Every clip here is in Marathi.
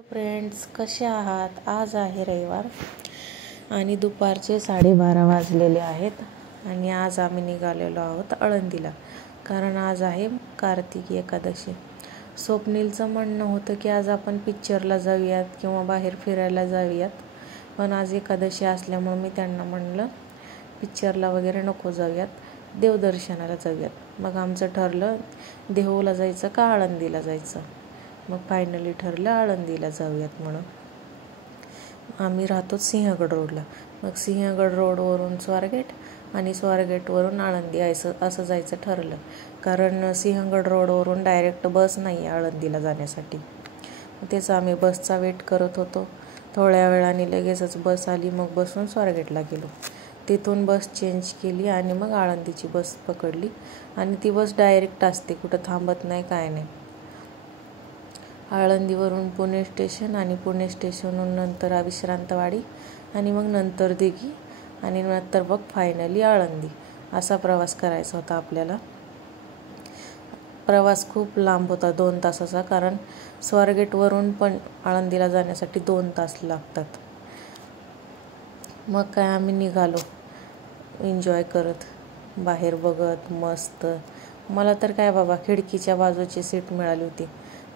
हॅलो फ्रेंड्स, कसे आहात? आज आहे रविवार आणि दुपारचे 12:30 वाजलेले आहेत आणि आज आम्ही निघालेलो आहोत आळंदीला, कारण आज आहे कार्तिकी एकादशी. स्वप्नीलचं म्हणणं होतं की आज आपण पिक्चरला जाऊयात किंवा बाहेर फिरायला जाऊयात, पण आज एकादशी असल्यामुळे मी त्यांना म्हणलं पिक्चरला वगैरे नको जाऊयात, देवदर्शनाला जाऊयात. मग आमचं ठरलं देहूला जायचं का आळंदीला जायचं. मग फायनली ठरलं आळंदीला जाऊयात म्हणून. आम्ही राहतो सिंहगड रोडला. मग सिंहगड रोडवरून स्वारगेट आणि स्वारगेटवरून आळंदी असं जायचं ठरलं, कारण सिंहगड रोडवरून डायरेक्ट बस नाही आहे आळंदीला जाण्यासाठी. तेच आम्ही बसचा वेट करत होतो. थोड्या वेळाने लगेचच बस आली. मग बसून स्वारगेटला गेलो. तिथून बस चेंज केली आणि मग आळंदीची बस पकडली आणि ती बस डायरेक्ट असते, कुठं थांबत नाही, काय नाही. आळंदीवरून पुणे स्टेशन आणि पुणे स्टेशनहून नंतर विश्रांतवाडी आणि मग नंतर दिघी आणि नंतर मग फायनली आळंदी. असा प्रवास करायचा होता आपल्याला. प्रवास खूप लांब होता, 2 तासाचा, कारण स्वारगेटवरून पण आळंदीला जाण्यासाठी 2 तास लागतात. मग काय आम्ही निघालो एन्जॉय करत, बाहेर बघत मस्त. मला तर काय बाबा, खिडकीच्या बाजूची सीट मिळाली होती.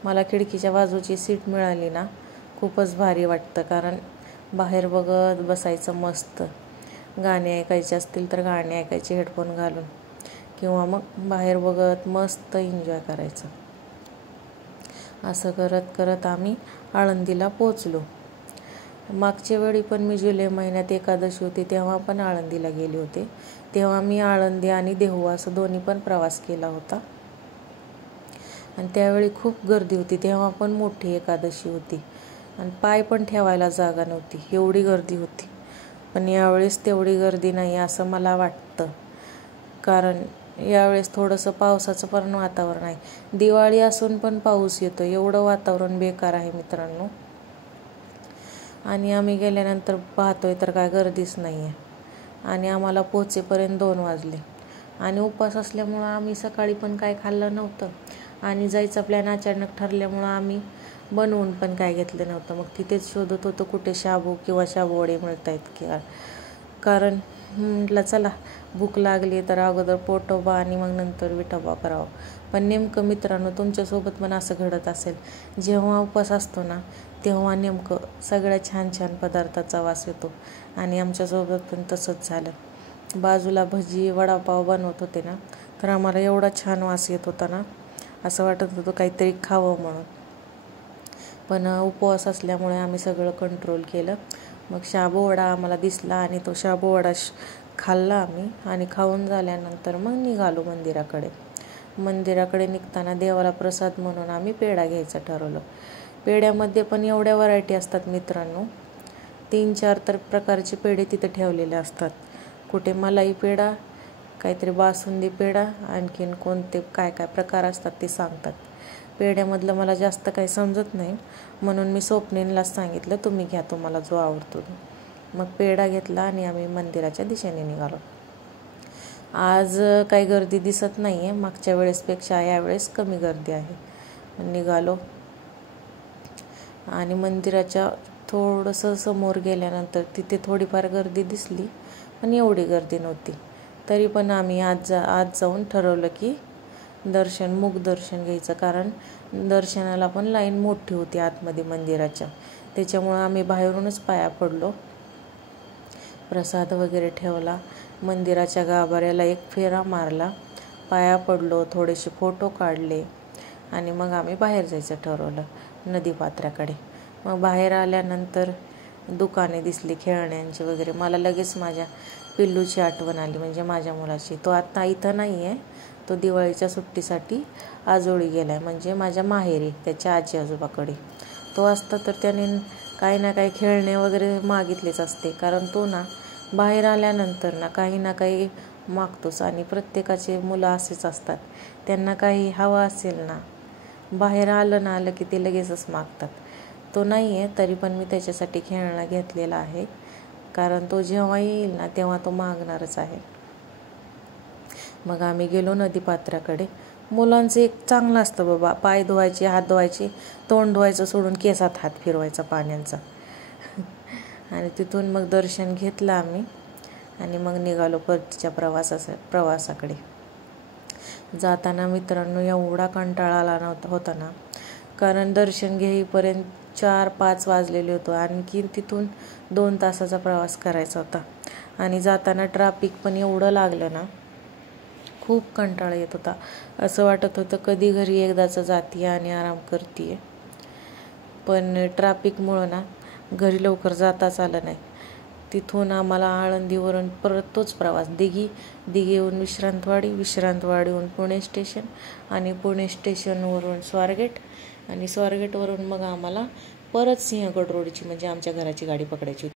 मला खिडकीच्या बाजूची सीट मिळाली ना, खूपच भारी वाटतं, कारण बाहेर बघत बसायचं मस्त. गाणे ऐकायचे असतील तर गाणे ऐकायचे हेडफोन घालून, किंवा मग बाहेर बघत मस्त एन्जॉय करायचं. असं करत करत आम्ही आळंदीला पोचलो. मागच्या वेळी पण मी जुलै महिन्यात एकादशी होती तेव्हा पण आळंदीला गेले होते. तेव्हा मी आळंदी आणि देहू असं दोन्ही पण प्रवास केला होता आणि त्यावेळी खूप गर्दी होती. तेव्हा पण मोठी एकादशी होती आणि पाय पण ठेवायला जागा नव्हती, एवढी गर्दी होती. पण यावेळेस तेवढी गर्दी नाही असं मला वाटतं, कारण यावेळेस थोडंसं पावसाचं पण वातावरण आहे. दिवाळी असून पण पाऊस येतो, एवढं वातावरण बेकार आहे मित्रांनो. आणि आम्ही गेल्यानंतर पाहतोय तर काय गर्दीच नाही आहे आणि आम्हाला पोचेपर्यंत 2 वाजले. आणि उपवास असल्यामुळं आम्ही सकाळी पण काय खाल्लं नव्हतं आणि जायचा प्लॅन अचानक ठरल्यामुळं आम्ही बनवून पण काय घेतलं नव्हतं. मग तिथेच शोधत होतो कुठे शाबू किंवा शाबूवडे मिळत आहेत की, कारण म्हटलं चला भूक लागली तर अगोदर पोटोबा आणि मग नंतर विठोबा करावं. पण नेमकं मित्रांनो, तुमच्यासोबत पण असं घडत असेल, जेव्हा उपवास असतो ना तेव्हा नेमकं सगळ्या छान छान पदार्थाचा वास येतो आणि आमच्यासोबत पण तसंच झालं. बाजूला भजी वडापाव बनवत होते ना, तर आम्हाला एवढा छान वास येत होता ना, असं वाटत होतं काहीतरी खावं म्हणून. पण उपवास असल्यामुळे आम्ही सगळं कंट्रोल केलं. मग शाबूवडा आम्हाला दिसला आणि तो शाबूवडा खाल्ला आम्ही आणि खाऊन झाल्यानंतर मग निघालो मंदिराकडे. मंदिराकडे निघताना देवाला प्रसाद म्हणून आम्ही पेढा घ्यायचं ठरवलं. पेढ्यामध्ये पण एवढ्या व्हरायटी असतात मित्रांनो, 3-4 तर प्रकारचे पेढे तिथे ठेवलेले असतात. कुठे मलाई पेढा, काहीतरी बासुंदी पेढा, आणखीन कोणते काय काय प्रकार असतात ते सांगतात. पेढ्यामधलं मला जास्त काही समजत नाही, म्हणून मी स्वप्नीललाच सांगितलं तुम्ही घ्या, तुम्हाला जो आवडतो. मग पेढा घेतला आणि आम्ही मंदिराच्या दिशेने निघालो. आज काही गर्दी दिसत नाही आहे, मागच्या वेळेसपेक्षा यावेळेस कमी गर्दी आहे. निघालो आणि मंदिराच्या थोडंसं समोर गेल्यानंतर तिथे थोडीफार गर्दी दिसली, पण एवढी गर्दी नव्हती. तरी पण आम्ही आज जाऊन ठरवलं की मूक दर्शन घ्यायचं, कारण दर्शनाला पण लाईन मोठी होती आतमध्ये मंदिराच्या. त्याच्यामुळं आम्ही बाहेरूनच पाया पडलो, प्रसाद वगैरे ठेवला, मंदिराच्या गाभाऱ्याला एक फेरा मारला, पाया पडलो, थोडेसे फोटो काढले आणि मग आम्ही बाहेर जायचं ठरवलं नदीपात्राकडे. मग बाहेर आल्यानंतर दुकाने दिसली खेळण्यांची वगैरे. मला लगेच माझ्या पिल्लूची आठवण आली, म्हणजे माझ्या मुलाची. तो आता इथं नाही आहे, तो दिवाळीच्या सुट्टीसाठी आजोळी गेला आहे, म्हणजे माझ्या माहेरी त्याच्या आजी आजोबाकडे. तो असता तर त्याने काही ना काही खेळणे वगैरे मागितलेच असते, कारण तो ना बाहेर आल्यानंतर ना काही मागतोच. आणि प्रत्येकाचे मुलं असेच असतात, त्यांना काही हवं असेल ना, बाहेर आलं की ते लगेचच मागतात. तो नाही आहे तरी पण मी त्याच्यासाठी खेळणं घेतलेला आहे, कारण तो जेव्हा येईल ना तेव्हा तो मागणारच आहे. मग आम्ही गेलो नदीपात्राकडे. मुलांचं एक चांगलं असतं बाबा, पाय धुवायचे, हात धुवायचे, तोंड धुवायचं सोडून केसात हात फिरवायचा पाण्याचा. आणि तिथून मग दर्शन घेतलं आम्ही आणि मग निघालो परतीच्या प्रवासाकडे. जाताना मित्रांनो एवढा कंटाळा आला होता ना, कारण दर्शन घेईपर्यंत 4-5 वाजलेले होतो. आणखी तिथून 2 तासाचा प्रवास करायचा होता आणि जाताना ट्रॅफिक पण एवढं लागलं ना, खूप कंटाळा येत होता. असं वाटत होतं कधी घरी एकदाचं जाते आणि आराम करते. पण ट्रॅफिकमुळं ना घरी लवकर जाताच आलं नाही. तिथून आम्हाला आळंदीवरून परत तोच प्रवास, दिघीहून विश्रांतवाडीहून पुणे स्टेशन आणि पुणे स्टेशनवरून स्वारगेट आणि स्वारगेटवरून मग आम्हाला परत सिंहगड रोडची म्हणजे आमच्या घराची गाडी पकडायची होती.